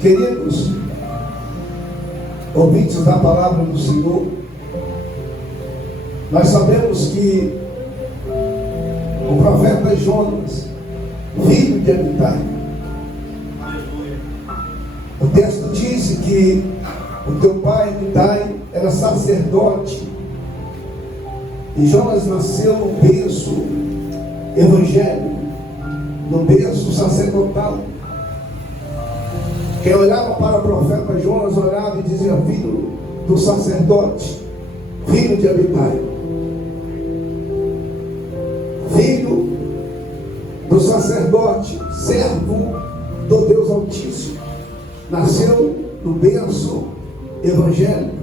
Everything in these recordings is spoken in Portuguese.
Queridos ouvintes da palavra do Senhor, nós sabemos que o profeta Jonas, filho de Amitai, o texto diz que o teu pai Amitai era sacerdote, e Jonas nasceu num berço evangélico, num berço sacerdotal. Quem olhava para o profeta Jonas olhava e dizia: filho do sacerdote, filho de Amitai, filho do sacerdote, servo do Deus Altíssimo. Nasceu no berço evangélico.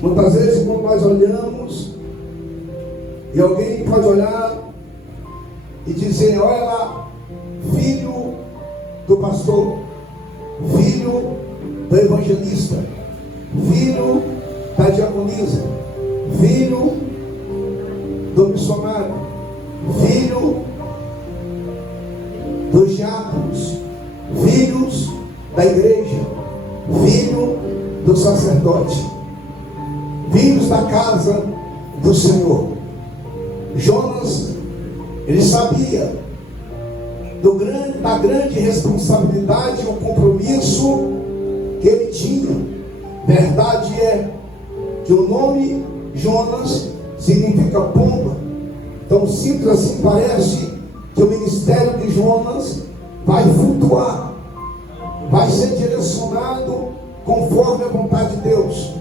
Muitas vezes, quando nós olhamos, e alguém pode olhar e dizer: olha lá, filho do pastor, filho do evangelista, filho da diaconisa, filho do missionário, filho dos diáconos, filhos da igreja, filho do sacerdote, filhos da casa do Senhor. Jonas, ele sabia da grande responsabilidade e o compromisso que ele tinha. Verdade é que o nome Jonas significa pomba. Tão simples assim parece que o ministério de Jonas vai flutuar, vai ser direcionado conforme a vontade de Deus.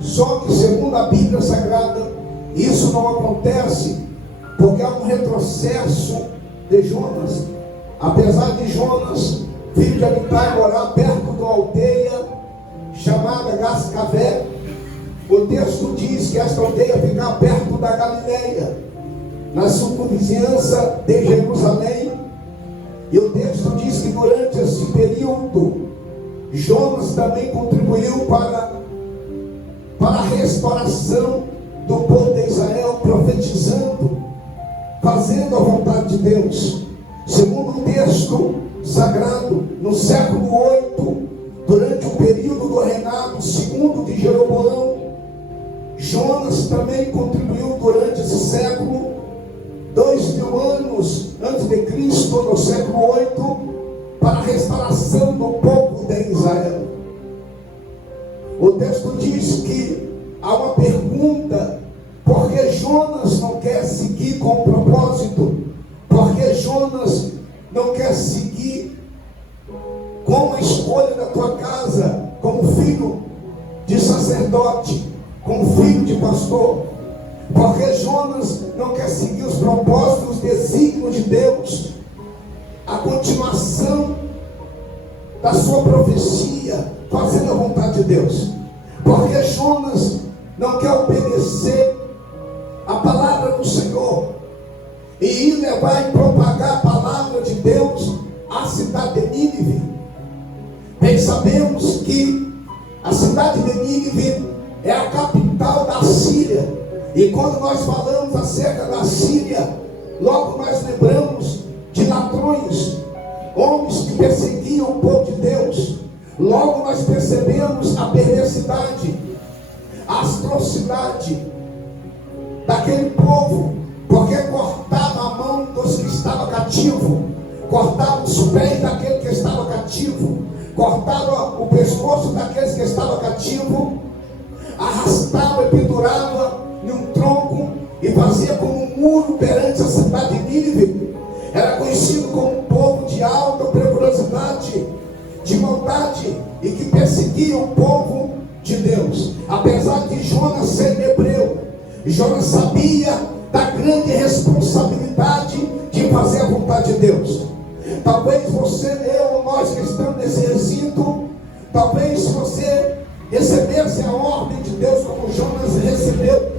Só que, segundo a Bíblia Sagrada, isso não acontece porque há um retrocesso de Jonas. Apesar de Jonas, filho de Amitai, morar perto de uma aldeia chamada Gascavé, o texto diz que esta aldeia fica perto da Galileia, na circunvizinhança de Jerusalém. E o texto diz que durante esse período, Jonas também contribuiu para a restauração do povo de Israel, profetizando, fazendo a vontade de Deus. Segundo o texto sagrado, no século 8, durante o período do reinado segundo de Jeroboão, Jonas também contribuiu durante esse século, 2000 anos antes de Cristo, no século 8, para a restauração do povo de Israel. O texto diz que há uma pergunta: por que Jonas não quer seguir com o propósito? Por que Jonas não quer seguir com a escolha da tua casa, como filho de sacerdote, como filho de pastor? Porque Jonas não quer seguir os propósitos, os desígnios de Deus, a continuação da sua profecia, fazendo a vontade de Deus? Porque Jonas não quer obedecer a palavra do Senhor e ir levar e propagar a palavra de Deus à cidade de Nínive? Bem sabemos que a cidade de Nínive é a capital da Síria. E quando nós falamos acerca da Síria, logo nós lembramos de ladrões, homens que perseguiam o povo de Deus. Logo nós percebemos a perversidade, a atrocidade daquele povo, porque cortava a mão dos que estavam cativos, cortava os pés daquele que estava cativo, cortava o pescoço daqueles que estavam cativos, arrastava e pendurava em um tronco e fazia como um muro perante a cidade de Nínive. Era conhecido como um povo de alta periculosidade, de maldade, e que perseguia o povo de Deus. Apesar de Jonas ser hebreu, Jonas sabia da grande responsabilidade de fazer a vontade de Deus. Talvez você, eu ou nós que estamos nesse recinto, talvez se você recebesse a ordem de Deus como Jonas recebeu,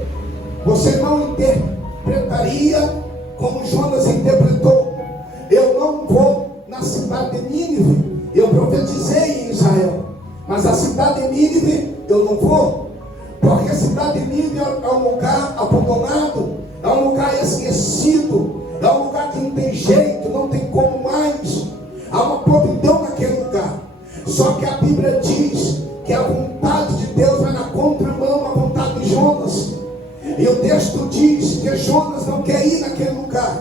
você não interpretaria como Jonas interpretou. Eu não vou na cidade de Nínive. Eu profetizei em Israel, mas a cidade de Nínive eu não vou, porque a cidade de Nínive é um lugar abandonado, é um lugar esquecido, é um lugar que não tem jeito, não tem como mais Jonas não quer ir naquele lugar.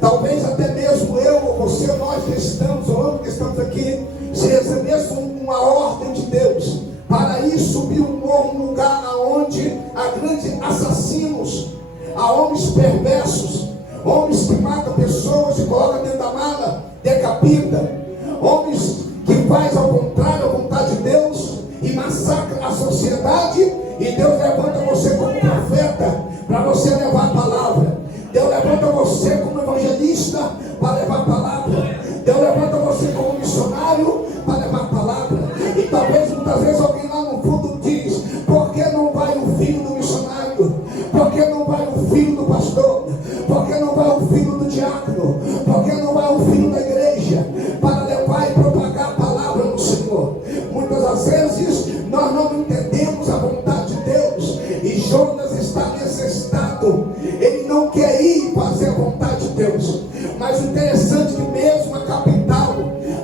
Talvez até mesmo eu ou você, nós que estamos, ou ambos que estamos aqui, se recebesse uma ordem de Deus para ir subir um morro, um lugar onde há grandes assassinos, há homens perversos, homens que matam pessoas e colocam dentro da mala, decapita, homens que faz ao contrário, a vontade de Deus, e massacra a sociedade, e Deus levanta você como profeta para você levar a palavra. Deus levanta você como evangelista para levar a palavra. Deus levanta você como missionário para levar a palavra. E talvez muitas vezes alguém lá no fundo diz: por que não vai o filho do missionário? Por que não vai o filho do pastor? Por que não vai o filho do diácono? Por que não vai o filho da igreja para levar e propagar a palavra do Senhor? Muitas das vezes nós não entendemos a vontade de Deus, e Jonas está nesse estado. Ele não quer ir fazer a vontade de Deus. Mas o interessante é que mesmo a capital,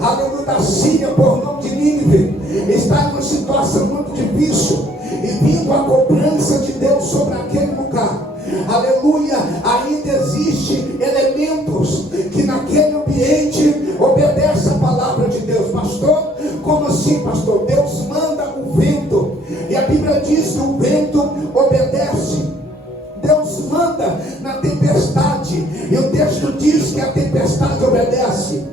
aleluia, da Síria, por nome de Nínive, está em uma situação muito difícil, e vindo a cobrança de Deus sobre aquele lugar, aleluia, ainda existe elementos que naquele ambiente obedecem a palavra de Deus. Pastor, como assim, pastor? Deus manda o vento, e a Bíblia diz que o vento obedece. Deus manda na tempestade, e o texto diz que a tempestade obedece.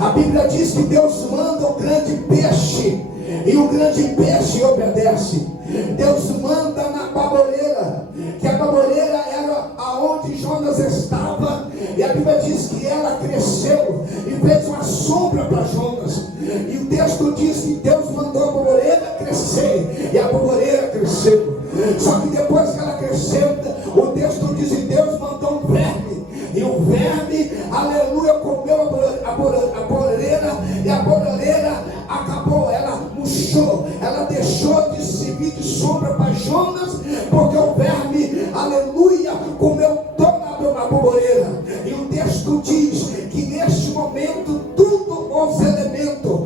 A Bíblia diz que Deus manda o grande peixe, e o grande peixe obedece. Deus manda na baboreira, que a baboreira era aonde Jonas estava, e a Bíblia diz que ela cresceu e fez uma sombra para Jonas. E o texto diz que Deus mandou a baboreira crescer, e a baboreira cresceu. Só que depois que ela cresceu, o texto diz que Deus mandou um verme, e o verme, aleluia, comeu a baboreira, e a baboreira acabou, ela murchou, ela deixou de servir de sombra para Jonas, porque o verme, aleluia, comeu toda a baboreira. E o texto diz que neste momento todos os elementos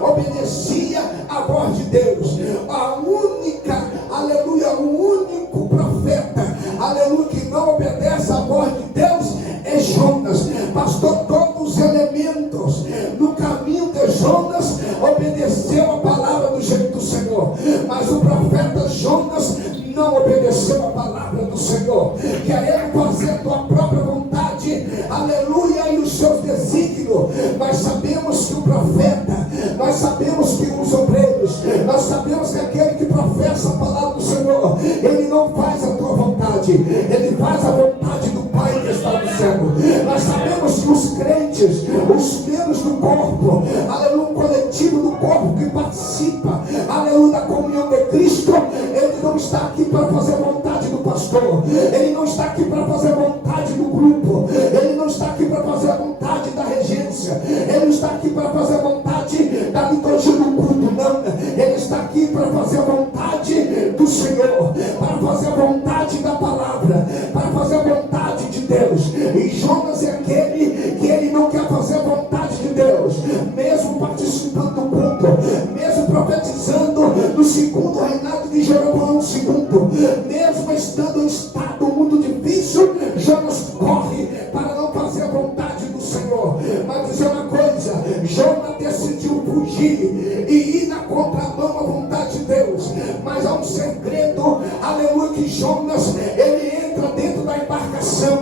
obedeciam à voz de Deus. A única, aleluia, o único profeta, aleluia, que não obedece à voz de Deus é Jonas. Pastor, todos os elementos no caminho de Jonas obedeceu a palavra do jeito do Senhor, mas o profeta Jonas não obedeceu a palavra do Senhor, querendo fazer a tua própria vontade, aleluia, e os seus desígnios. Nós sabemos que o profeta, nós sabemos que os obreiros, nós sabemos que aquele que professa a palavra do Senhor, ele não faz a tua vontade, ele faz a vontade do Pai que está no céu. Nós sabemos que os crentes, os membros do corpo, aleluia, o coletivo do corpo que participa, aleluia, da comunhão de Cristo, ele não está aqui para fazer a vontade do pastor, ele não está aqui para fazer a vontade do grupo, ele não está aqui para fazer a vontade da regência, ele não está aqui para fazer a vontade da liturgia do culto, não. Ele está aqui para fazer a vontade do Senhor, para fazer a vontade da palavra, para fazer a vontade de Deus. E Jonas é aquele que ele não quer fazer a vontade de Deus, mesmo participando do culto, mesmo profetizando no segundo reinado de Jeroboão II, mesmo estando em estado muito difícil, Jonas corre para não fazer a vontade do Senhor. Mas dizer uma coisa, Jonas decidiu fugir e ir na contramão à vontade de Deus. Mas há um segredo, aleluia, que Jonas, ele entra dentro da embarcação,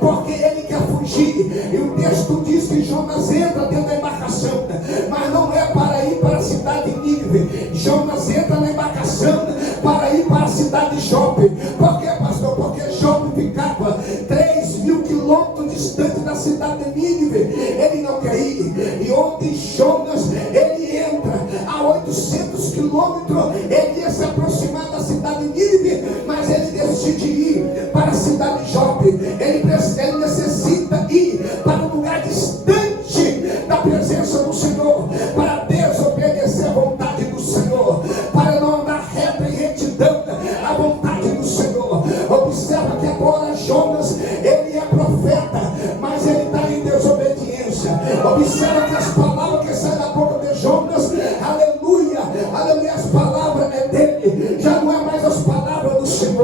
porque ele quer fugir. E o texto diz que Jonas entra dentro da embarcação, mas não é para ir para a cidade de Nínive. Jonas entra na embarcação para ir para a cidade de Jope. Por quê, pastor? Porque Jope ficava 3.000 quilômetros distante da cidade de Nínive. Ele não quer ir. E onde Jonas, ele entra a 800 quilômetros, ele ia se aproximar da cidade de Nínive, mas ele decide ir para a cidade de Jope. Ele necessita ir para um lugar distante da presença do Senhor, para desobedecer a vontade do Senhor, para não andar reta e retidão à vontade do Senhor. Observa que agora Jonas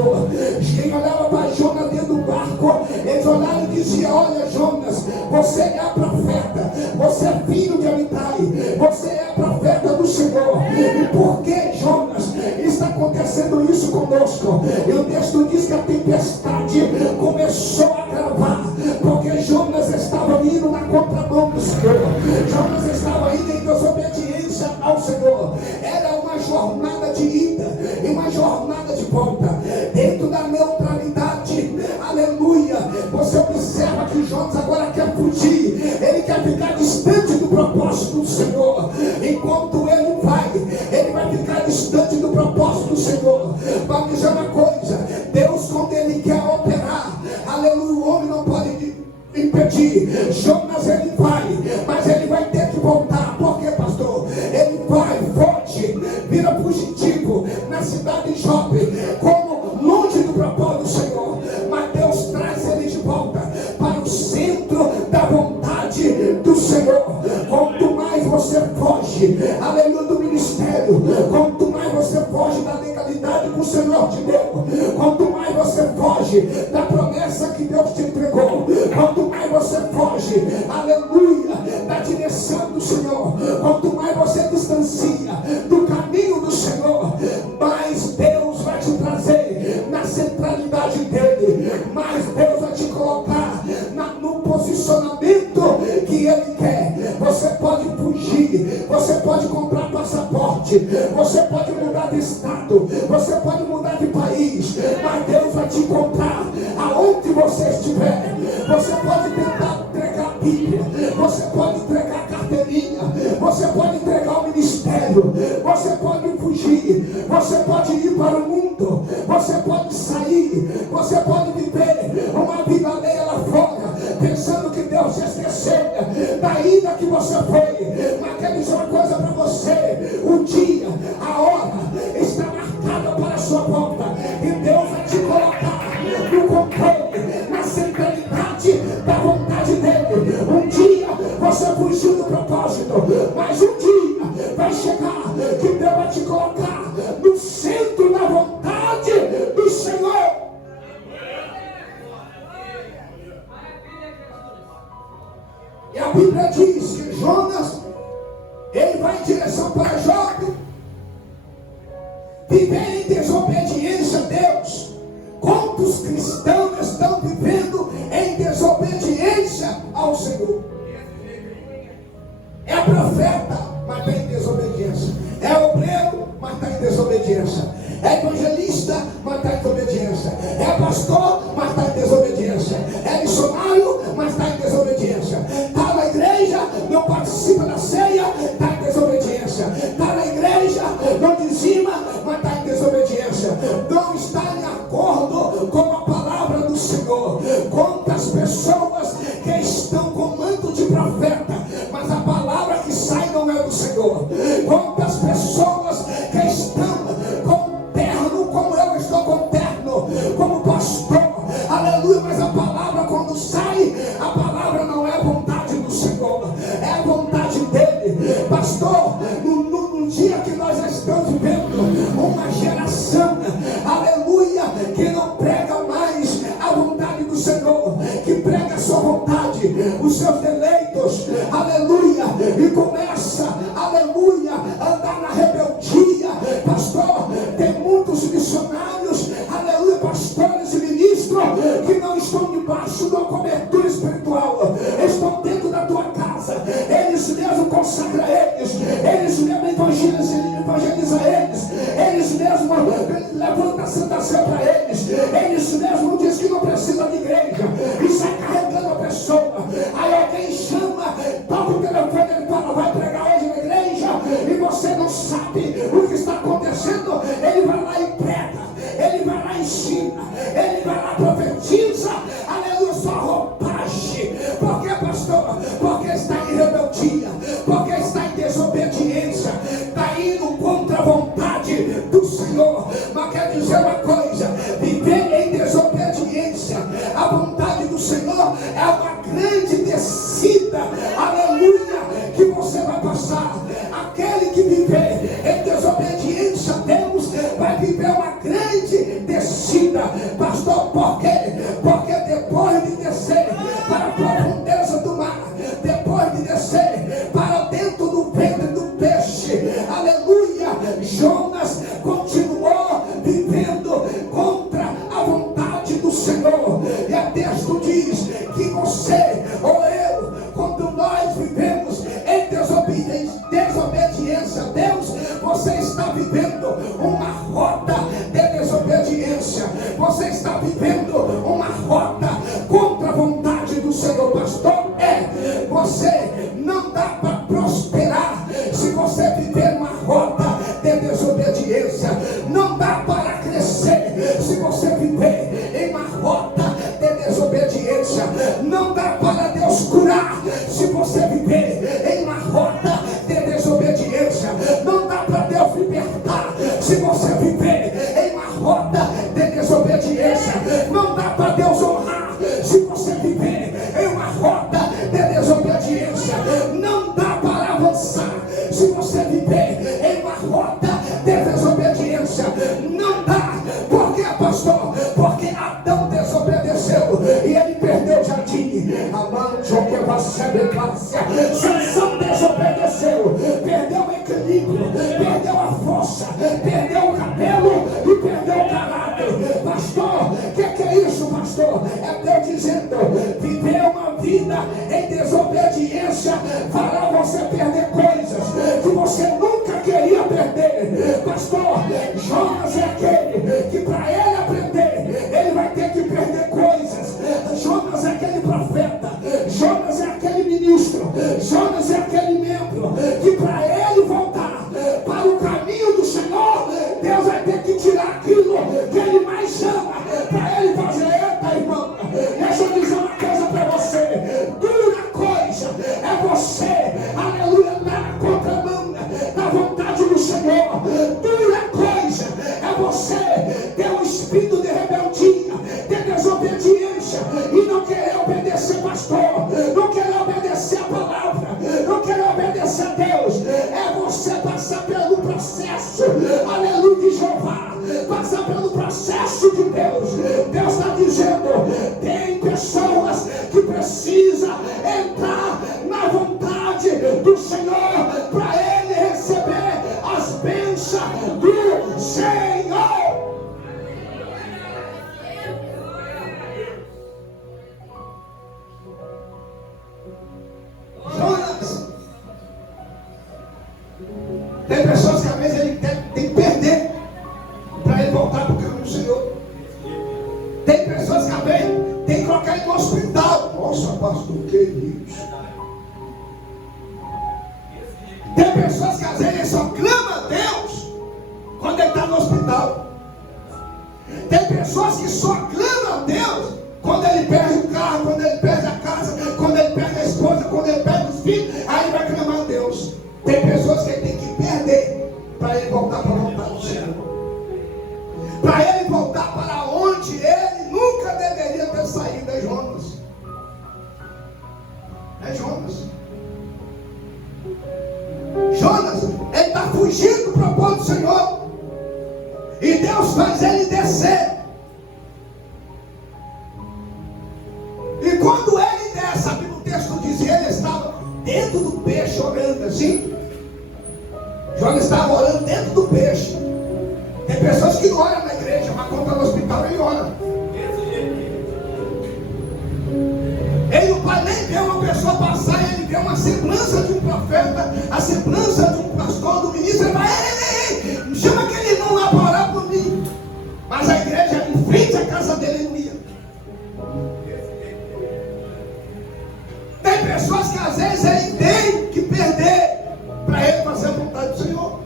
Senhor. Quem olhava para Jonas dentro do barco, eles olharam e diziam: olha, Jonas, você é profeta, você é filho de Amitai, você é profeta do Senhor. E por que, Jonas, está acontecendo isso conosco? E o texto diz que a tempestade começou a gravar, porque Jonas estava indo na contramão do Senhor. Jonas estava indo em desobediência ao Senhor. Era uma jornada de ida e uma jornada de volta, dentro da neutralidade. Aleluia. Você observa que Jonas agora quer fugir, ele quer ficar distante do propósito do Senhor. Enquanto ele vai ficar distante do propósito do Senhor. Para dizer uma coisa: Deus, quando ele quer operar, aleluia, o homem não pode impedir. Jonas, ele vai, mas ele vai ter que voltar. Por quê, pastor? Ele vai, foge, vira fugitivo na cidade de Jope, como longe do propósito do Senhor. Mas Deus traz ele de volta para o centro da vontade do Senhor. Quanto mais você foge, aleluia, do ministério, quanto mais você foge da legalidade que o Senhor te deu, quanto mais você foge da promessa que Deus te entregou, quanto mais você foge, aleluia, da direção do Senhor, quanto mais você distancia do caminho do Senhor, mais Deus vai te trazer na centralidade dele, mais Deus vai te colocar no posicionamento que ele quer. Você pode fugir, você pode comprar passaporte, você pode mudar de estado, você pode mudar de país, mas Deus vai te encontrar aonde você estiver. Você pode tentar entregar a Bíblia, você pode entregar a carteirinha, você pode entregar o ministério, você pode fugir, você pode ir para o mundo, você pode sair, você pode viver uma vida alheia lá fora, pensando que Deus se esqueceu da ida que você foi. Mas quero dizer uma coisa para você: o dia, a hora está marcada para a sua volta, e Deus vai te colocar no controle, na centralidade da vontade dele. Um dia você fugiu do propósito, mas um dia vai chegar que Deus vai te colocar no centro da vontade do Senhor. E a Bíblia diz que Jonas, ele vai em direção para Jope. Viver em desobediência a Deus. Quantos cristãos estão vivendo em desobediência ao Senhor? É profeta, mas está em desobediência. É obreiro, mas está em desobediência. É evangelista, mas está em desobediência. É pastor, mas está em desobediência. É missionário, mas está em desobediência. Está na igreja, não participa da ceia, está em desobediência. Está na igreja, não dizima, mas está em desobediência. Não está em acordo com a palavra do Senhor. Quantas pessoas que estão com manto de profeta, mas a palavra que sai não é do Senhor. Quantas pessoas que estão com terno, como eu estou com terno, como pastor, aleluia, mas a palavra quando sai, a palavra não é a vontade do Senhor, é a vontade dele. Pastor, no dia que nós estamos vivendo uma geração, aleluia, que não prega mais a vontade do Senhor, que prega a sua vontade, os seus deleitos, aleluia, e começa, aleluia, a andar na rebeldia. Pastor, tem muitos missionários, aleluia, pastores e ministros que não estão debaixo de uma cobertura espiritual, estão dentro da tua casa, eles mesmos consagram eles mesmos evangelizam eles mesmos levantam a Santa Ceia para eles mesmos dizem que não precisa de igreja e sai carregando a pessoa. Aí alguém chama, toca o telefone, ele fala: vai pregar hoje na igreja, e você não sabe o que está acontecendo. Ele vai lá e prega, ele vai lá e ensina, ele vai lá e profetiza, aleluia, sua roupagem. Por que, pastor? Porque está em rebeldia, porque está em desobediência, está indo contra a vontade do Senhor. Mas quer dizer uma coisa: viver em desobediência à vontade do Senhor é uma grande descida, aleluia, que você vai passar. Aquele que viver em desobediência a Deus vai viver uma grande descida. aleluia, pastor, por quê? Porque depois de descer para a profundeza do mar, depois de descer para dentro do ventre do peixe, aleluia, Jonas continuou vivendo contra a vontade do Senhor. E a texto diz que você ou eu, quando nós vivemos em desobediência a Deus, você está vivendo uma rota de desobediência, você está vivendo uma rota contra a vontade do Senhor. Pastor, você não dá para prosperar se você viver uma rota de desobediência, não dá para crescer se você viver em uma rota de desobediência, não dá para Deus curar se você viver em uma rota de desobediência, não dá para Deus libertar se você viver em uma rota de desobediência, não dá para Deus honrar se você viver em uma rota de desobediência, não dá para avançar se você viver em uma rota de desobediência, não dá. Por quê, pastor? Porque Adão desobedeceu e ele perdeu o jardim. Sansão desobedeceu, perdeu o equilíbrio, perdeu a força, perdeu o cabelo e perdeu o caráter. Pastor, o que é isso, pastor? É Deus dizendo: viver uma vida em desobediência fará você perder coisas que você nunca queria perder. Pastor, Jonas é aquele que para ele aprender, ele vai ter que perder coisas. Jonas é aquele profeta, Jonas é aquele ministro, Jonas é aquele membro que para ele voltar para o caminho do Senhor, Deus vai ter que tirar aquilo que ele mais ama para ele fazer. Eita, irmão, deixa eu dizer uma coisa para você: dura coisa é você, aleluia, na contramão da vontade do Senhor. Dura coisa é você ter um espírito de rebeldia, de desobediência e não querer obedecer pastor, não querer obedecer a palavra, não querer obedecer a Deus. É você passar pelo processo, aleluia, de Jeová, passar pelo processo de Deus. Deus está dizendo: tem pessoas que precisam entrar na vontade do Senhor para ele receber as bênçãos do Senhor. Jonas, tem pessoas que às vezes ele tem que perder para ele voltar para o caminho do Senhor. Tem pessoas que às vezes tem que colocar ele no hospital. Nossa, pastor, que isso? Tem pessoas que às vezes ele só clama a Deus quando ele está no hospital. Tem pessoas que só clamam a Deus quando ele perde o carro, quando ele perde a casa, quando ele perde a esposa, quando ele perde os filhos, aí vai clamar a Deus. Tem pessoas que ele tem que perder para ele voltar para a vontade do Senhor, para ele voltar para onde ele nunca deveria ter saído. É Jonas. É Jonas. Jonas, ele está fugindo do propósito do Senhor, e Deus faz ele descer. E quando ele desce, aqui no texto diz que ele estava dentro do peixe orando assim. Jonas estava orando dentro do peixe. Tem pessoas que não oram na igreja, mas quando está no hospital ele ora. Ele não pode nem ver uma pessoa passar, ele vê uma semblança de um profeta, a semblança de um pastor, do ministro, ele vai: ei, chama aquele irmão lá para orar por mim. Mas a igreja em frente à casa dele não ia. Tem pessoas que às vezes ele tem que perder para ele fazer a vontade do Senhor.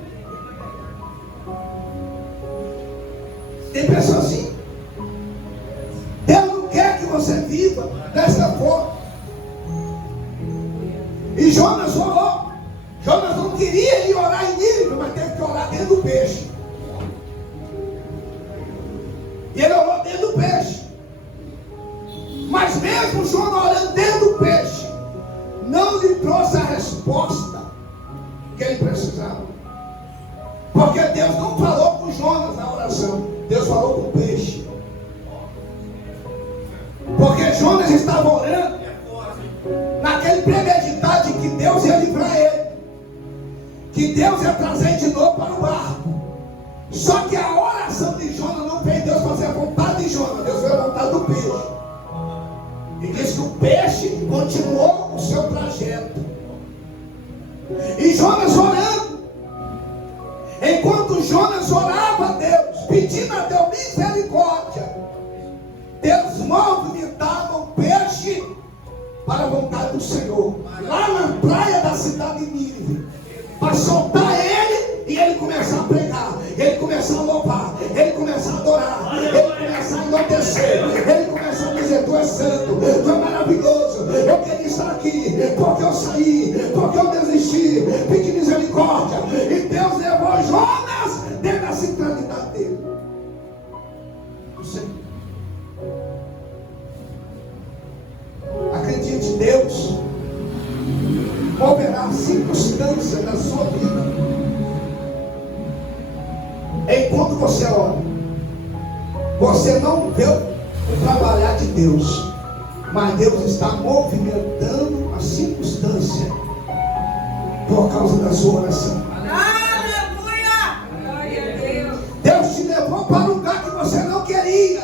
Tem pessoas assim. Deus não quer que você viva dessa forma. E Jonas orou. Jonas não queria ir orar em Nínive, mas teve que orar dentro do peixe. E ele orou dentro do peixe. Mas mesmo Jonas orando dentro do peixe, não lhe trouxe a resposta que ele precisava. Porque Deus não falou com Jonas na oração, Deus falou com o peixe. Deus ia livrar ele, que Deus ia trazer ele de novo para o barco. Só que a oração de Jonas não fez Deus fazer a vontade de Jonas, Deus fez a vontade do peixe. E diz que o peixe continuou o seu trajeto. E Jonas orando, enquanto Jonas orava a Deus, pedindo a Deus misericórdia, Deus movimentava o peixe para a vontade do Senhor, lá na praia da cidade de Nínive, para soltar ele e ele começar a pregar, ele começar a louvar, ele começar a adorar, ele começar a enaltecer, ele começar a dizer: tu és santo, tu és maravilhoso, eu queria estar aqui, porque eu saí, porque eu desisti, pedi misericórdia. E Deus levou Jonas dentro da centralidade dele. Acredite, Deus moverá circunstâncias na sua vida enquanto você ora. Você não vê o trabalhar de Deus, mas Deus está movimentando a circunstância por causa da sua oração. Aleluia! Deus te levou para um lugar que você não queria,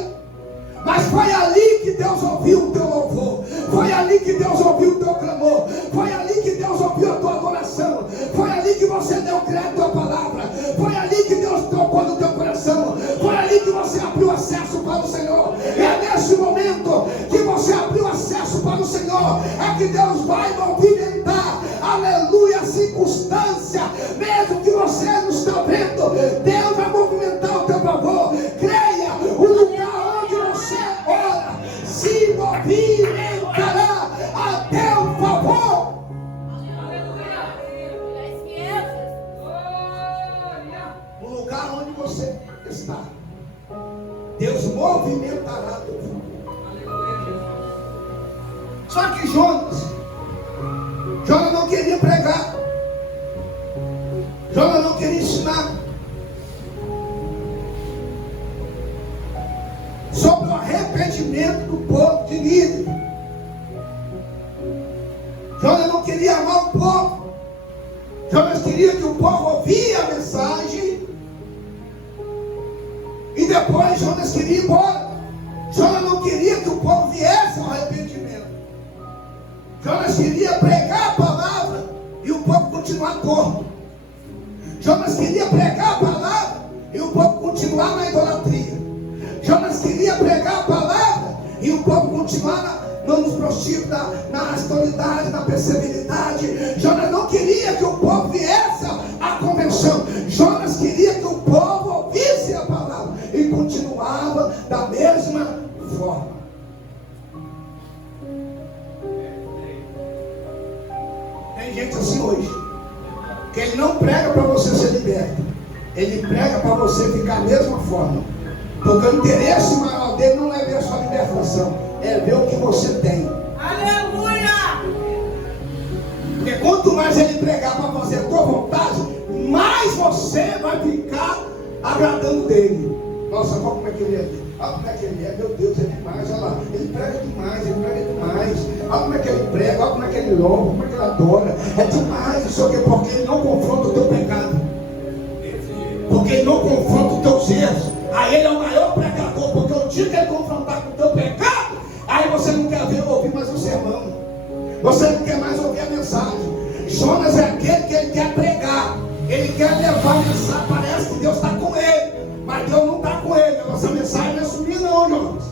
mas foi ali que Deus ouviu o teu louvor, foi ali que Deus ouviu o teu clamor, foi ali que Deus ouviu a tua adoração, foi ali que você deu crédito à palavra, foi ali que Deus tocou no teu coração, foi ali que você abriu acesso para o Senhor. E é nesse momento que você abriu acesso para o Senhor é que Deus vai movimentar, aleluia, a circunstância. Mesmo que você não está vendo, Deus vai movimentar o teu favor. Creia, o lugar onde você ora se movimentará a teu favor. No lugar onde você está, Deus movimentará a teu favor. Só que Jonas não queria pregar, Jonas não queria ensinar sobre o arrependimento do povo de Nínive. Jonas não queria amar o povo. Jonas queria que o povo ouvia a mensagem e depois Jonas queria ir embora. Jonas não queria que o povo viesse ao arrependimento. Jonas queria pregar a palavra e o povo continuar torto. Jonas queria pregar a palavra e o povo continuar na idolatria. Jonas queria pregar a palavra e o povo continuar nos prostíbulos, na austeridade, na perseveridade. Jonas não queria que o povo viesse à convenção. Jonas queria que o povo ouvisse a palavra e continuava da mesma forma. Tem gente assim hoje, que ele não prega para você ser liberto, ele prega para você ficar da mesma forma, porque o interesse maior dele não é ver a sua libertação, é ver o que você tem. Aleluia! Porque quanto mais ele pregar para fazer a tua vontade, mais você vai ficar agradando dele. Nossa, olha como é que ele é. Olha como é que ele é, meu Deus, é demais. Olha lá, ele prega demais, ele prega demais. Olha como é que ele prega, olha como é que ele louva, como é que ele adora. É demais, não sei o que, porque ele não confronta o teu pecado, porque ele não confronta os teus erros. Aí ele é o maior pregador, porque o dia que ele confrontar com o teu pecado, aí você não quer ouvir mais o sermão, você não quer mais ouvir a mensagem. Jonas é aquele que ele quer pregar, ele quer levar a mensagem, parece que Deus está com ele, mas Deus não está com ele. Essa mensagem não é subir não, Jonas.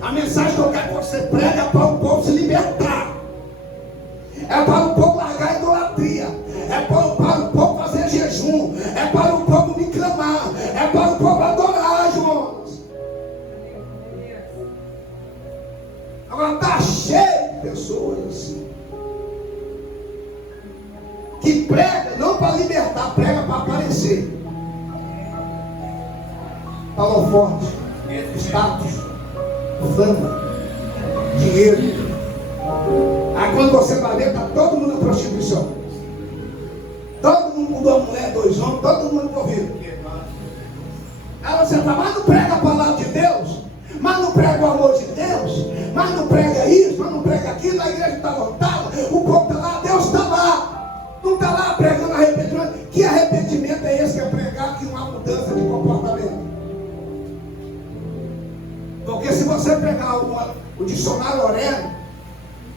A mensagem que eu quero que você prega é para o povo se libertar, é para o povo largar a idolatria, é para o povo fazer jejum, é para o povo me clamar, é para o povo adorar, Jonas. Agora está cheio de pessoas assim, que prega não para libertar, prega para aparecer. Falou forte, status, fama, dinheiro. Aí quando você vai ver, está todo mundo na prostituição, todo mundo com duas mulheres, dois homens, todo mundo envolvido. Aí você fala, mas não prega a palavra de Deus, mas não prega o amor de Deus, mas não prega isso, mas não prega aquilo, a igreja está lotada, o povo está lá, Deus está lá. Porque se você pegar o dicionário Aurélio,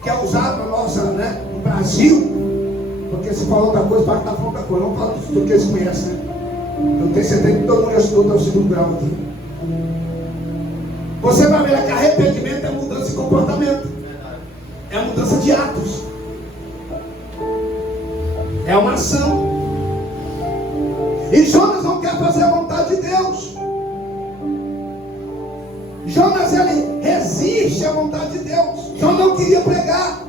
que é usado no Brasil, porque se falou outra coisa, vai estar falando outra coisa, não fala tudo que eles conhecem, né? Eu tenho certeza que todo mundo estudou até o segundo grau aqui. Você vai ver que arrependimento é mudança de comportamento, é mudança de atos, é uma ação. E Jonas não quer fazer a vontade de Deus. Jonas, ele resiste à vontade de Deus. Jonas não queria pregar.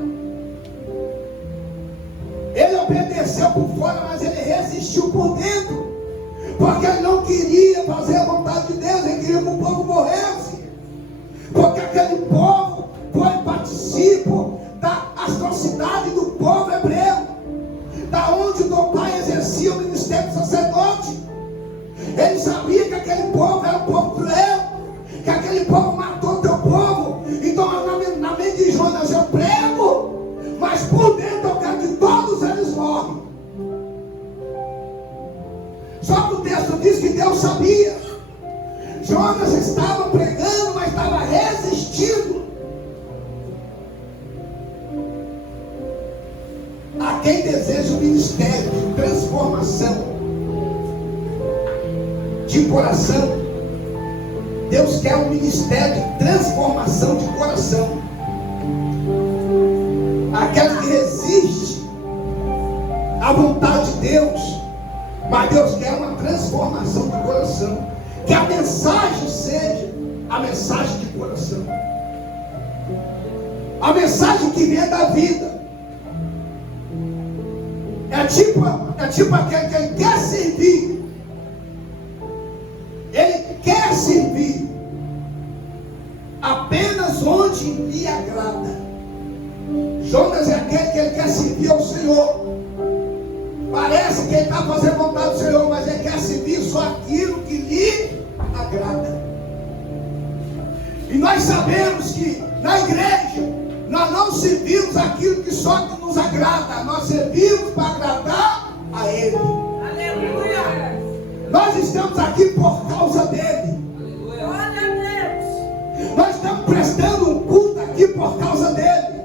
Ele obedeceu por fora, mas ele resistiu por dentro. Porque ele não queria fazer a vontade de Deus. Ele queria que o povo morresse. Porque aquele povo foi participo da atrocidade do povo hebreu, da onde o pai exercia o ministério do sacerdote. Ele sabia que aquele povo era um povo cruel, que aquele povo matou o teu povo. Então na mente de Jonas, eu prego, mas por dentro eu quero que todos eles morrem. Só que o texto diz que Deus sabia. Jonas estava pregando, mas estava resistindo. A quem deseja o ministério de transformação de coração, Deus quer um ministério de transformação de coração. Aquele que resiste à vontade de Deus, mas Deus quer uma transformação de coração. Que a mensagem seja a mensagem de coração, a mensagem que vem da vida. É tipo aquele que ele quer servir. Ele quer servir apenas onde lhe agrada. Jonas é aquele que ele quer servir ao Senhor. Parece que ele está fazendo vontade do Senhor, mas ele quer servir só aquilo que lhe agrada. E nós sabemos que na igreja nós não servimos aquilo que só nos agrada, nós servimos para agradar a Ele. Aleluia! Nós estamos aqui por causa dele. Nós estamos prestando um culto aqui por causa dele.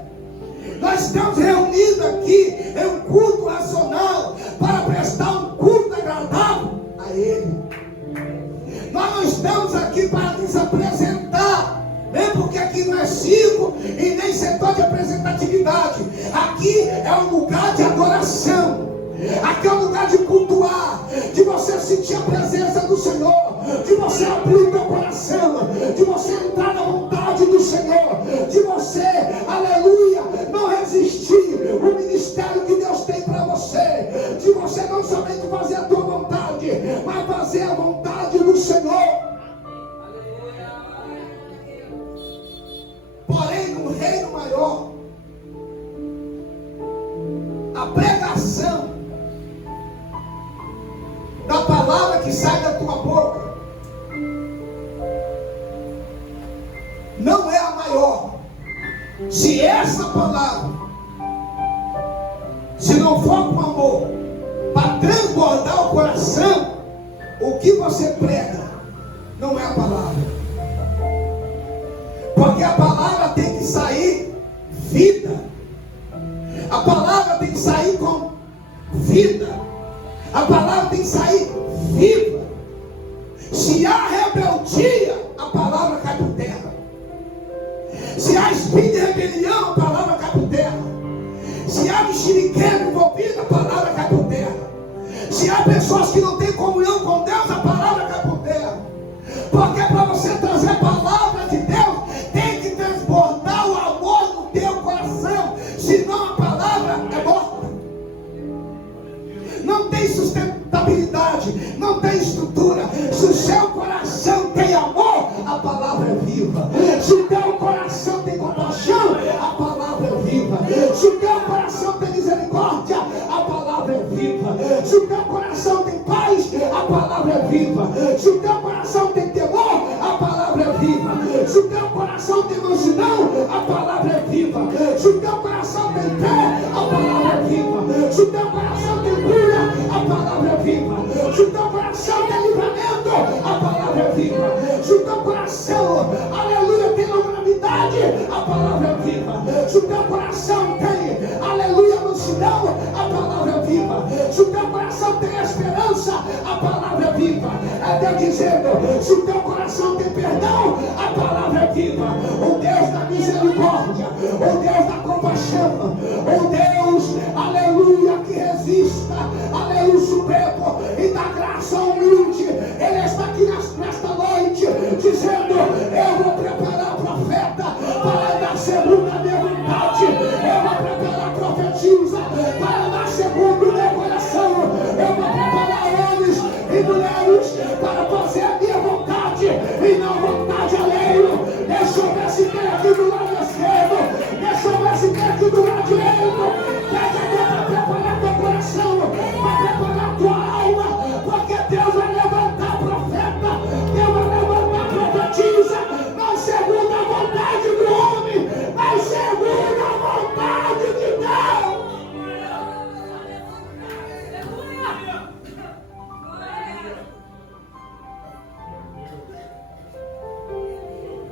Nós estamos reunidos aqui em um culto racional para prestar um culto agradável a Ele. Nós não estamos aqui para nos apresentar, nem porque aqui não é circo e nem setor de apresentatividade. Aqui é um lugar de adoração. Aqui é um lugar de cultuar, de você sentir a presença do Senhor, de você abrir o teu coração, de você entrar na vontade do Senhor, de você, aleluia, não resistir o ministério que Deus tem para você, de você não somente fazer a tua vontade, mas fazer a vontade do Senhor. Porém, no reino maior, a pregação da palavra que sai da tua boca não é a maior. Se essa palavra, se não for com amor, para transbordar o coração, o que você prega não é a palavra. Porque a palavra tem que sair vida. A palavra tem que sair com vida. A palavra tem que sair viva. Se há rebeldia, a palavra cai por terra. Se há espírito de rebelião, a palavra cai por terra. Se há mexeriqueiro envolvido, a palavra cai por terra. Se há pessoas que não têm comunhão com Deus, a palavra cai por terra. Porque para você trazer a palavra de Deus, tem que transbordar o amor no teu coração. Senão a palavra é morta. Não tem sustentabilidade, não tem estrutura. Se o seu coração tem amor, a palavra é viva. Se o teu coração tem compaixão, a palavra é viva. Se o teu coração tem misericórdia, a palavra é viva. Se o teu coração tem paz, a palavra é viva. Se o teu coração tem temor, a palavra é viva. Se o teu coração tem mansidão, a palavra é viva. Se o teu coração tem fé, a palavra é viva. Se o teu coração tem cura, a palavra é viva. Se o teu coração tem livramento, a palavra é viva. Se o teu coração, aleluia, coração tem esperança, a palavra é viva. É Deus dizendo: se o teu coração tem perdão, a palavra é viva. O Deus da misericórdia, o Deus da compaixão, o Deus, aleluia, que resista, aleluia, supremo, e da graça humilde, Ele está aqui nesta noite, dizendo: eu vou preparar profeta para dar segundo a minha vontade, eu vou preparar profetisa para dar segundo o meu coração, eu vou preparar homens e mulheres para fazer a minha vontade e não vontade alheia. Deixa eu ver se tem aqui do lado esquerdo, deixa eu ver se tem aqui do lado direito. Pede a Deus para preparar teu coração, para preparar tua alma, porque Deus vai levantar profeta, Deus vai levantar profetisa, não segundo a vontade do homem, mas segundo a vontade de Deus.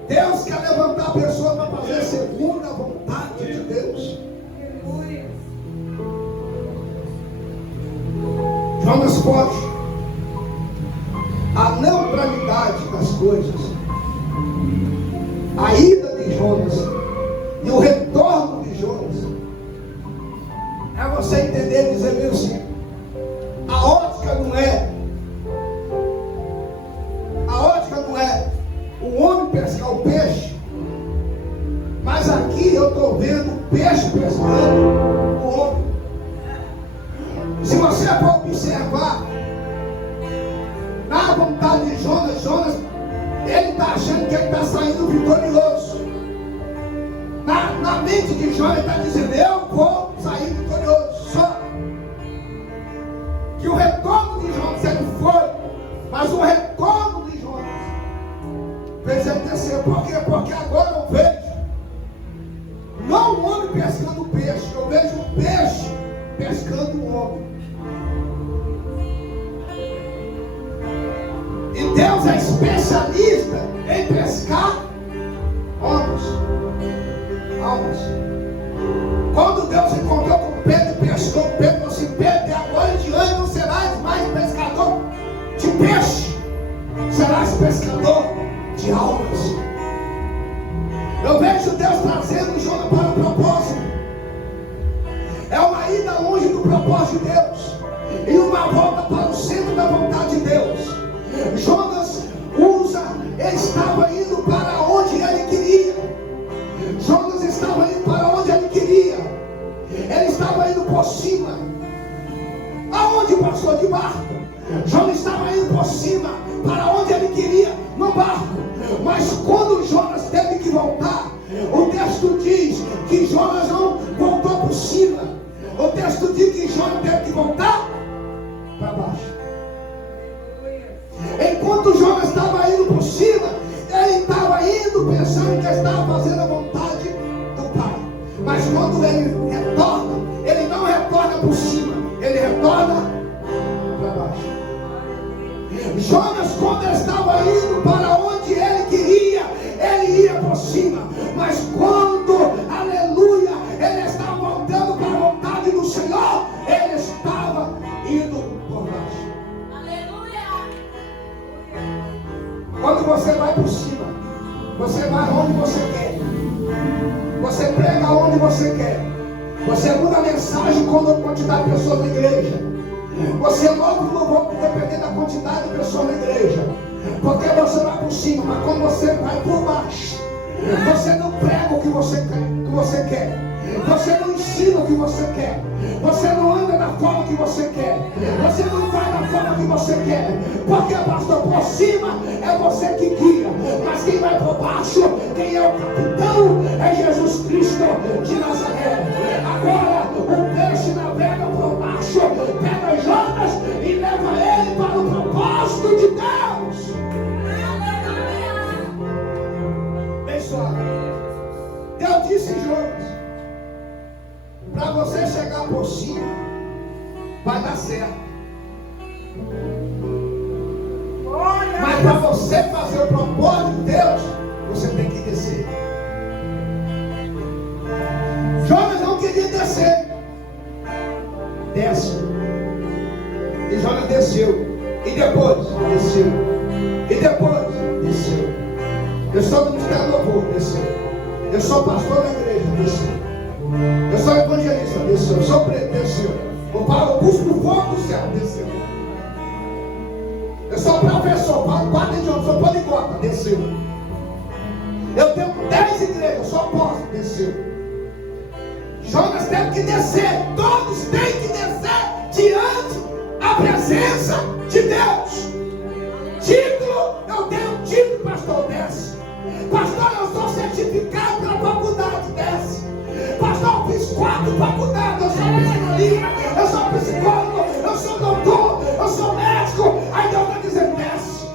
Deus quer levantar pessoas para fazer segundo a vontade de Deus. Jonas foge. A neutralidade das coisas, a ida de Jonas e o retorno de Jonas, é você entender e dizer meio assim: a ótica não é o homem pescar o peixe, mas aqui eu estou vendo o peixe pescando o homem. Se você for observar na vontade de Jonas, ele está achando que ele está saindo vitorioso. Na mente de Jonas, ele está dizendo: eu vou sair vitorioso. Só que o retorno de Jonas ele foi, mas o retorno de Jonas fez ele descer. Por quê? Porque agora eu vejo não o homem pescando peixe, eu vejo o peixe pescando o homem. E Deus é especialista em pescar homens. Quando Deus encontrou com Pedro e pescou, Pedro falou assim: Pedro, de agora em diante não serás mais pescador de peixe, serás pescador de almas. Eu vejo Deus trazendo Jonas para o propósito. É uma ida longe do propósito de Deus e uma volta para o centro da vontade de Deus. Jonas ele estava indo para onde ele queria. Jonas estava indo para onde ele queria. Ele estava indo por cima. Aonde passou de barco? Jonas estava indo por cima, para onde ele queria, no barco. Mas quando Jonas teve que voltar, o texto diz que Jonas não voltou por cima. O texto diz que Jonas teve que voltar para baixo. Enquanto Jonas estava indo por cima, ele estava indo pensando que estava fazendo a vontade do Pai. Mas quando ele retorna, ele não retorna por cima, ele retorna para baixo. Jonas, quando ele estava indo para onde ele queria, ele ia por cima. Mas quando, aleluia, ele estava voltando para a vontade do Senhor, ele estava indo por baixo. Quando você vai por cima, você vai onde você quer, você prega onde você quer, você muda a mensagem quando a quantidade de pessoas na igreja, você logo não vai depender da quantidade de pessoas na igreja, porque você vai por cima, mas quando você vai por baixo, você não prega o que você quer, você não ensina o que você quer, você não anda da forma que você quer, você não vai da forma que você quer, porque pastor, por cima é você que guia, mas quem vai por baixo, quem é o capitão, é Jesus Cristo de Nazaré. Agora o peixe navega por baixo, pega Jonas e leva ele para o propósito de Deus. Bem suave. Deus disse a Jonas: para você chegar por cima, vai dar certo. Mas para você fazer o propósito de Deus, você tem que descer. Jonas não queria descer. Desce. E desceu. E depois, desceu. E depois, desceu. Eu sou do ministério do louvor, desceu. Eu sou pastor da igreja, desceu. Eu sou evangelista, desceu. Eu sou preto, desceu. Eu busco o fogo do céu, desceu. Eu sou professor, falo 4 idiomas, sou poliglota, desceu. Eu tenho 10 igrejas, eu sou apóstolo, desceu. Jonas teve que descer, todos têm que descer diante da presença de Deus. Título, eu tenho um título, pastor, desce. Pastor, eu sou certificado pela faculdade, desce. Pastor, eu fiz 4 faculdades, eu sou psicanalista, eu sou psicólogo, eu sou doutor, eu sou médico. Aí Deus está dizendo, desce.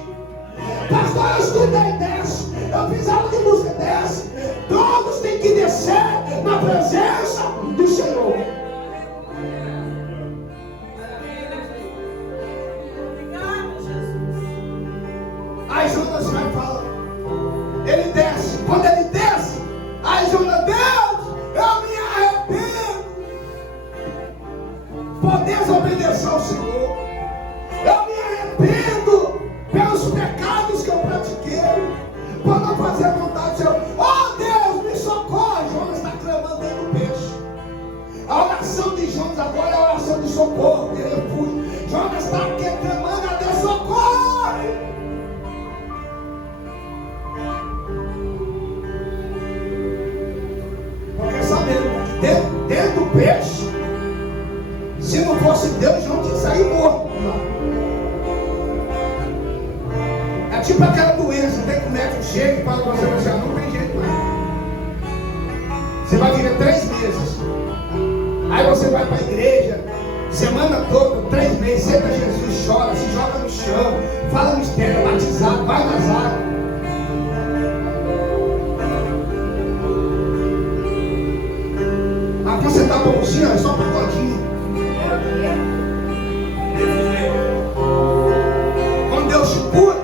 Pastor, eu estudei, desce. Eu fiz aula de música, desce. Todos têm que descer na presença do Senhor. Aí Jonas vai falar. Ele desce. Quando ele desce, aí Jonas, Deus, eu me arrependo por desobedecer ao Senhor. Eu me arrependo pelos pecados que eu pratiquei, por não fazer a vontade do Senhor. Oh Deus, me socorre. Jonas está clamando dentro do peixe. A oração de Jonas agora é a oração de socorro, de refúgio. Jonas está aqui clamando a Deus, socorre. Porque sabendo que dentro do peixe, se não fosse Deus, Jonas tinha saído morto. É tipo aquela doença, tem que o médico chega e fala para você, não tem jeito mais. Você vai viver 3 meses. Aí você vai para a igreja, semana toda, 3 meses, senta Jesus, chora, se joga no chão, fala mistério, é batizado, vai nas águas. Mas quando você está bonzinho, é só pagodinho. Quando Deus te cura,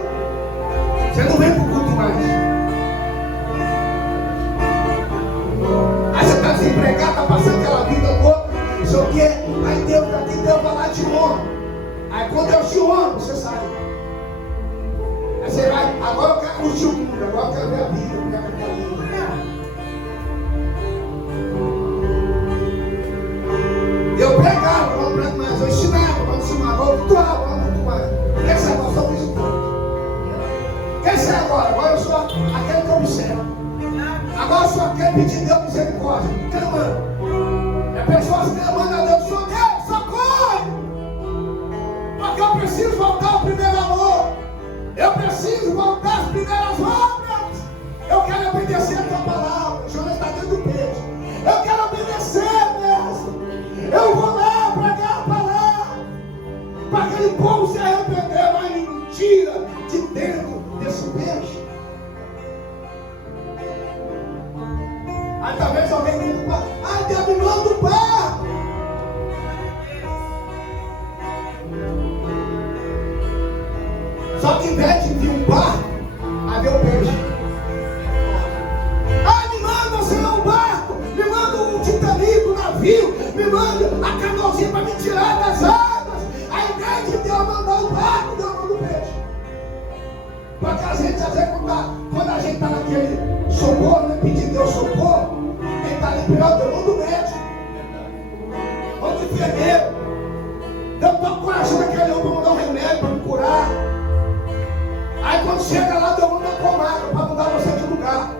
você não vem para o culto mais. Aí você está desempregado, está passando aquela vida toda, não sei o quê. Aí Deus vai lá te honra. Aí quando Deus te honra, você sai. Aí você vai, agora eu quero curtir o mundo, agora eu quero ver a vida, eu quero ver a vida. Eu pregava, eu não prego mais, eu ensinava, eu ensinava, eu doava, eu não mais. Esse agora sou visitante. Esse agora eu sou aquele que observa. Agora eu sou aquele pedindo Deus misericórdia, clamando. É pessoas clamando a Deus, Senhor Deus, socorre! Porque eu preciso voltar ao primeiro amor. Eu preciso voltar às primeiras obras. Eu quero obedecer a tua palavra. O Jonas está dentro do peixe. Eu quero obedecer, mestre. Eu vou lá pregar a palavra. Para aquele povo se arrepender, mas me tira de dentro desse peixe. Aí talvez alguém me diga, ai Deus, me manda o barco. Só que em vez de vir um barco, aí veio o peixe. Ai, me manda, Senhor, um barco. Me manda um Titanic, um navio. Me manda a canoinha para me tirar das águas. Aí em vez de Deus mandar o barco, Deus manda o peixe. Porque a gente às vezes quando a gente está naquele socorro, né, pedindo Deus socorro, quem está ali pior, Deus manda o médico. Manda o enfermeiro. Deus está com a ajuda daquele homem para mandar um remédio para me curar. Aí quando chega lá, Deus manda a comarca para mudar você de lugar.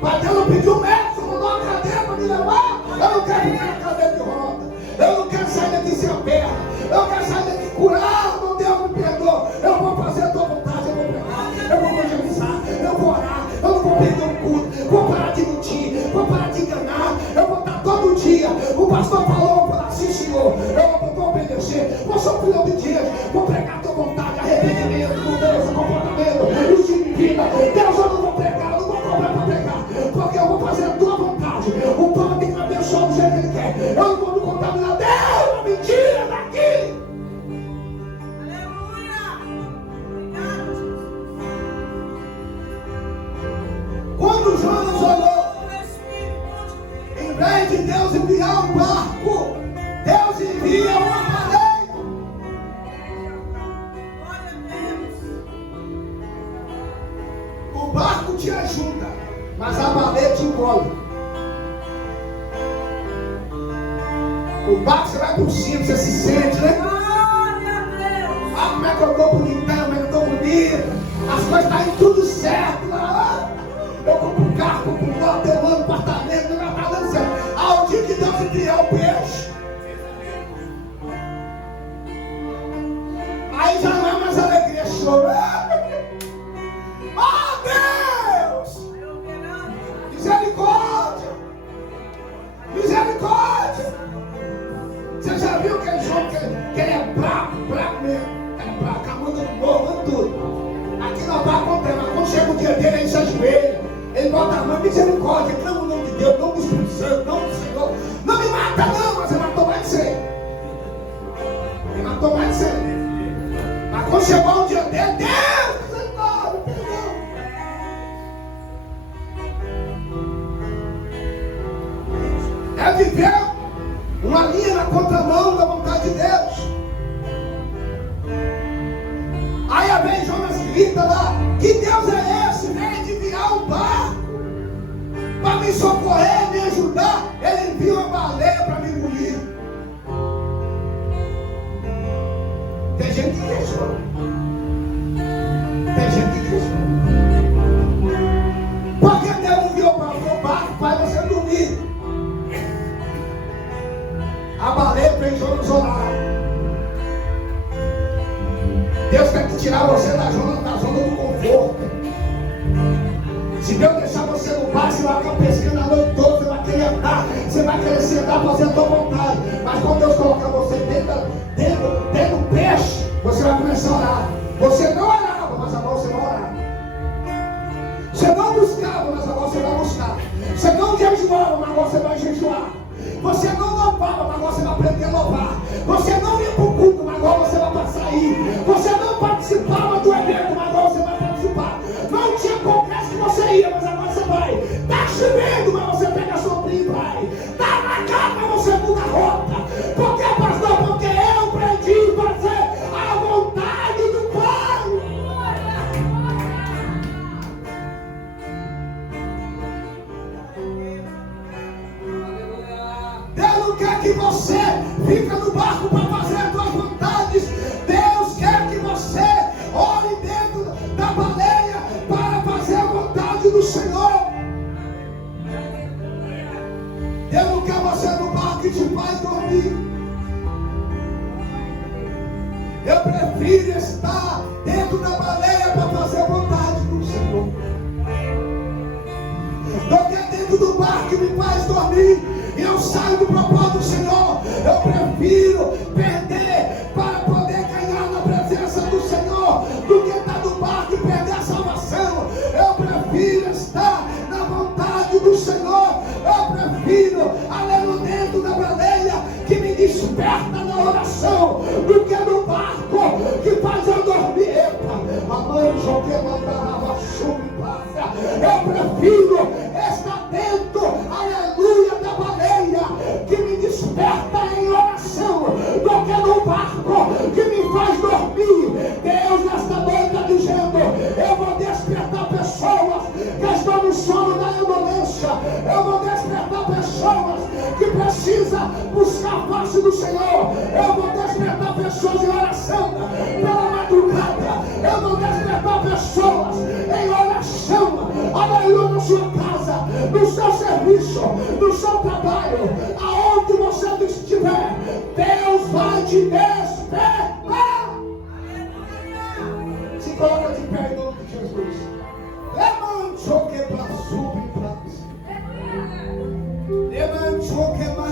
Mas Deus não pediu médico, mandou uma cadeira para me levar. Eu não quero ficar na cadeira de roda. Eu não quero sair daqui sem a perna. Eu quero sair daqui curado. Meu Deus, me perdoa. Eu vou fazer a tua vontade, eu vou pregar, eu vou evangelizar, eu vou orar, eu não vou perder o culto, vou parar de mentir, vou parar de enganar, eu vou estar todo dia. O pastor falou, eu vou falar, sim Senhor, eu vou obedecer, vou ser filho obediente, vou pregar a tua vontade, arrependimento, mudança, comportamento, estilo de vida. Deus, eu não vou pregar, eu não vou cobrar para pregar, porque eu vou fazer a tua vontade. O povo tem que me abençoar do jeito que ele quer. Eu não vou me contaminar. Deus, uma mentira daqui. Quando Jonas olhou, em vez de Deus enviar um barco, Deus envia uma baleia. engole. O barco você vai por cima, você se sente, né? Ah, como é que eu estou bonitão, como é que eu estou bonito? As coisas estão indo tudo certo. Eu compro um carro, compro um moto, eu ando apartamento, não está dando certo. Ah, o dia que Deus enviar o peixe. Aí já não é mais alegria, chorar. Oh, Deus! Misericórdia! Misericórdia! Você já viu aquele jogo que ele é bravo mesmo? Ele é bravo, com a mão do morro, tudo. Aqui não vai acontecer, mas quando chega o dia dele, ele se ajoelha. Ele bota a mão, misericórdia, clama o nome de Deus, nome do Espírito Santo, nome do Senhor. Não me mata não, mas você matou mais de 100. Ele matou mais de 100. Mas quando chegou o dia dele, Deus, misericórdia, perdão. É viver uma linha na contramão da vontade de Deus. Aí a vez Jonas grita lá: que Deus é esse? Vem de enviar um barco para me socorrer, me ajudar. Ele envia uma baleia para me engolir. Tem gente que questiona. Tem gente que questiona. Por que Deus enviou o barco para você dormir? A baleia fez Jonas orar. Deus quer te tirar você da zona do conforto. Se Deus deixar você no bar, você vai ficar pescando a noite toda, você vai querer andar, você vai querer sentar, fazer a tua vontade. Mas quando Deus colocar você dentro do peixe, você vai começar a orar. Você não orava, mas agora você vai orar. Você não buscava, mas agora você vai buscar. Você não jejuava, mas agora você vai jejuar. Você não louvava, mas agora você vai aprender a louvar. Você não ia para o culto, mas agora você vai passar aí. Você não participava do evento, mas agora você vai participar. Não tinha congresso que você ia, mas agora você vai. Está chovendo, mas você pega a sombrinha e vai. Está na cama, mas você muda a rota. Por que, pastor? Porque eu aprendi a fazer a vontade do Pai. Deus não quer que você fique no barco para fazer as suas vontades. Deus quer que você ore dentro da baleia para fazer a vontade do Senhor. Deus não quer você no barco e te faz dormir. Eu prefiro estar dentro da baleia para fazer a vontade do Senhor do que dentro do barco que me faz dormir. E eu saio do propósito do Senhor. Eu prefiro perder para poder ganhar na presença do Senhor do que estar no barco e perder a salvação. Eu prefiro estar na vontade do Senhor. Eu prefiro aleluia dentro da baleia que me desperta na oração do que no barco que faz eu dormir. Eu prefiro estar dentro, aleluia, da baleia que me desperta em oração do que no barco que me faz dormir. Deus nesta noite está dizendo: eu vou despertar pessoas que estão no sono da indolência. Eu vou despertar pessoas que precisam buscar a face do Senhor. Eu vou despertar pessoas em oração pela madrugada. Eu vou despertar pessoas em oração, aleluia, na sua casa, no seu serviço, no seu trabalho, aonde você